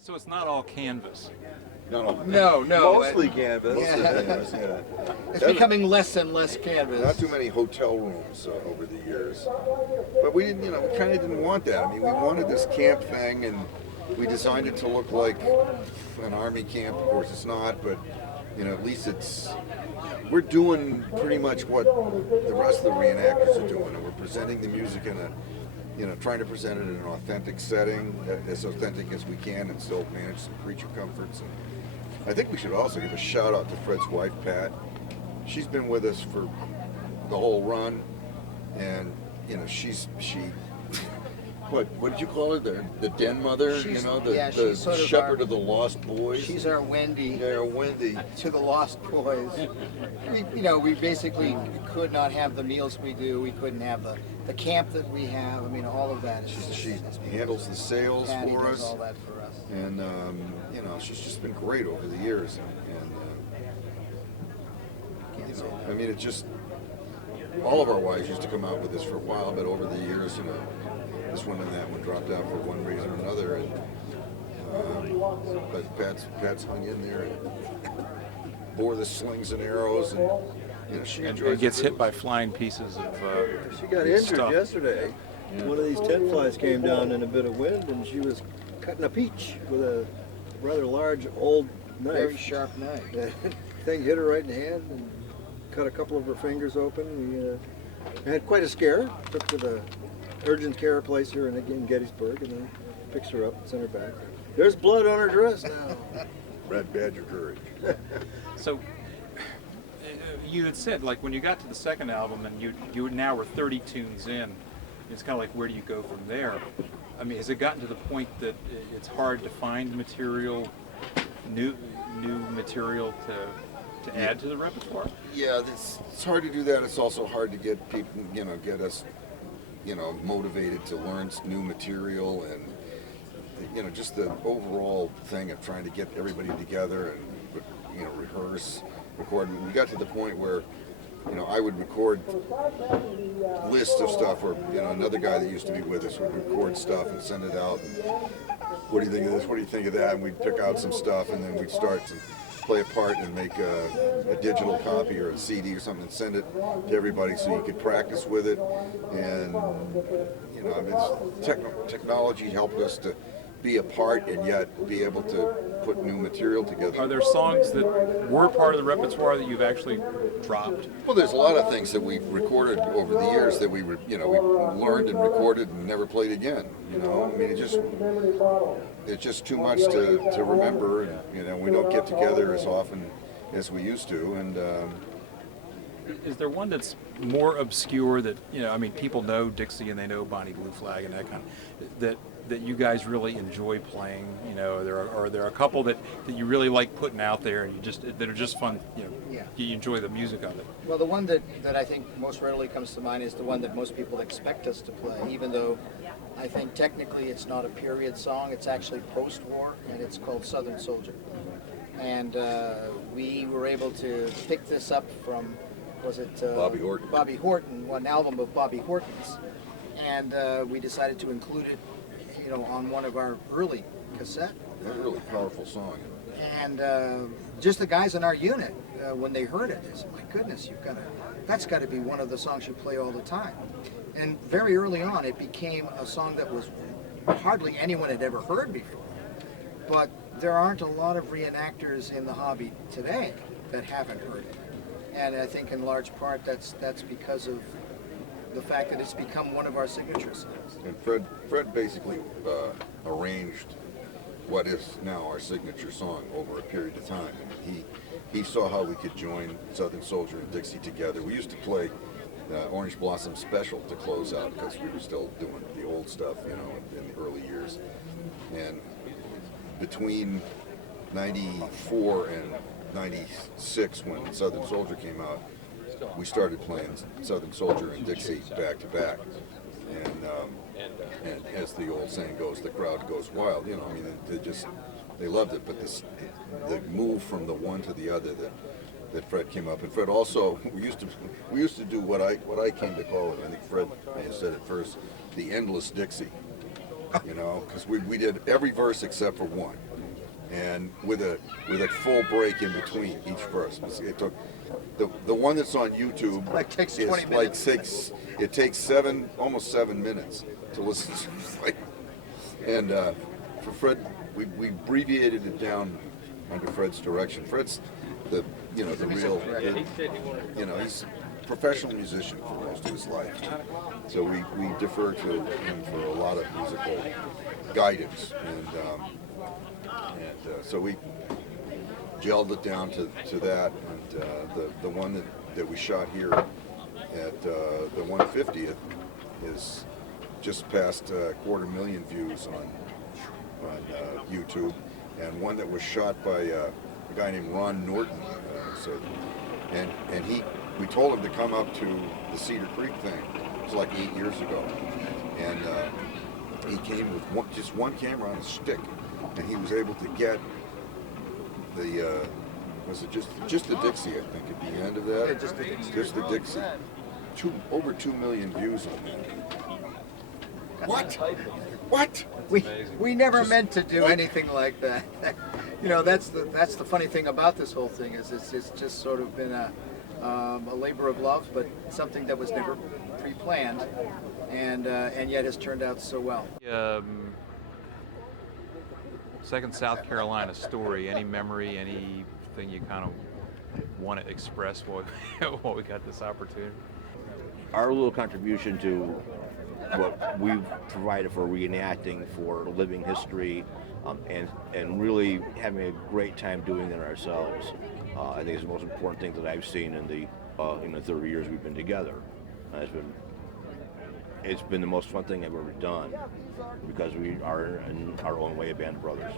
So it's not all canvas. No, Mostly canvas. Yeah. It's That's- becoming less and less canvas. Not too many hotel rooms over the years. But we didn't, we kind of didn't want that. I mean, we wanted this camp thing, and we designed it to look like an army camp. Of course, it's not, but at least we're doing pretty much what the rest of the reenactors are doing, and we're presenting the music in a, trying to present it in an authentic setting, as authentic as we can, and still manage some creature comforts. And I think we should also give a shout out to Fred's wife, Pat. She's been with us for the whole run, and she what did you call her? The den mother, She's the sort of shepherd of the lost boys. She's our Wendy. Yeah, Wendy. To the lost boys. We basically could not have the meals we do. We couldn't have the camp that we have. I mean, all of that. She handles the sales Patty for does us. all that for us. And she's just been great over the years. Can't say I mean, it's just all of our wives used to come out with this for a while, but over the years, this one and that one dropped out for one reason or another. And but Pat's hung in there and bore the slings and arrows, and she enjoys and gets hit by flying pieces of She got injured stuff. yesterday. One of these tent flies came down in a bit of wind, and she was cutting a peach with a rather large old knife. Very sharp knife. The thing hit her right in the hand and cut a couple of her fingers open. We had quite a scare. Took her to the urgent care place here in Gettysburg, and then fixed her up and sent her back. There's blood on her dress now. Red Badger courage. So you had said, like, when you got to the second album and you now were 30 tunes in, it's kind of like, where do you go from there? I mean, has it gotten to the point that it's hard to find material, new material to add to the repertoire? Yeah, it's hard to do that. It's also hard to get people, get us, motivated to learn new material, and just the overall thing of trying to get everybody together and rehearse, record. We got to the point where I would record lists of stuff, or another guy that used to be with us would record stuff and send it out. And, what do you think of this? What do you think of that? And we'd pick out some stuff, and then we'd start to play a part and make a digital copy or a CD or something and send it to everybody so you could practice with it. And technology helped us to be a part and yet be able to put new material together. Are there songs that were part of the repertoire that you've actually dropped? Well, there's a lot of things that we've recorded over the years that we learned and recorded and never played again. I mean, it's just too much to remember, and we don't get together as often as we used to. And is there one that's more obscure that people know Dixie and they know Bonnie Blue Flag and that kind of that you guys really enjoy playing? Are there a couple that you really like putting out there and that are just fun? You enjoy the music of it. Well, the one that I think most readily comes to mind is the one that most people expect us to play, even though I think technically it's not a period song. It's actually post-war, and it's called Southern Soldier. And we were able to pick this up from, was it Bobby Horton? Bobby Horton, one album of Bobby Horton's, and we decided to include it, on one of our early cassette. That's a really powerful song. And just the guys in our unit, when they heard it, they said, "My goodness, that's got to be one of the songs you play all the time." And very early on, it became a song that was hardly anyone had ever heard before. But there aren't a lot of reenactors in the hobby today that haven't heard it. And I think in large part that's because of the fact that it's become one of our signature songs. And Fred basically arranged what is now our signature song over a period of time. And he saw how we could join Southern Soldier and Dixie together. We used to play Orange Blossom Special to close out because we were still doing the old stuff, in the early years. And between 94 and 96, when Southern Soldier came out, we started playing Southern Soldier and Dixie back to back. And as the old saying goes, the crowd goes wild. They loved it. But the move from the one to the other that Fred came up, and Fred also, we used to do what I came to call it. I think Fred may have said it first, the endless Dixie. you know, because we did every verse except for one, and with a full break in between each verse. It took the one that's on YouTube. Like takes is 20 like minutes. it takes almost 7 minutes to listen to. Like, and for Fred, we abbreviated it down under Fred's direction. Fred's the real, he's a professional musician for most of his life. So we defer to him for a lot of musical guidance, and so we gelled it down to that. And the one that we shot here at the 150th is just past 250,000 views on YouTube, and one that was shot by a guy named Ron Norton. We told him to come up to the Cedar Creek thing. It was like 8 years ago, and he came with just one camera on a stick, and he was able to get the was it just the Dixie, I think, at the end of that. Yeah, just the Dixie. Just the Dixie. Over 2 million views on that. What? We never meant to do anything like that. You know, that's the funny thing about this whole thing is it's just sort of been a labor of love, but something that was never pre-planned, and yet has turned out so well. Second South Carolina story. Any memory? Anything you kind of want to express while we got this opportunity? Our little contribution to what we've provided for reenacting, for living history, and really having a great time doing it ourselves. I think it's the most important thing that I've seen in the 30 years we've been together. It's been the most fun thing I've ever done, because we are in our own way a band of brothers.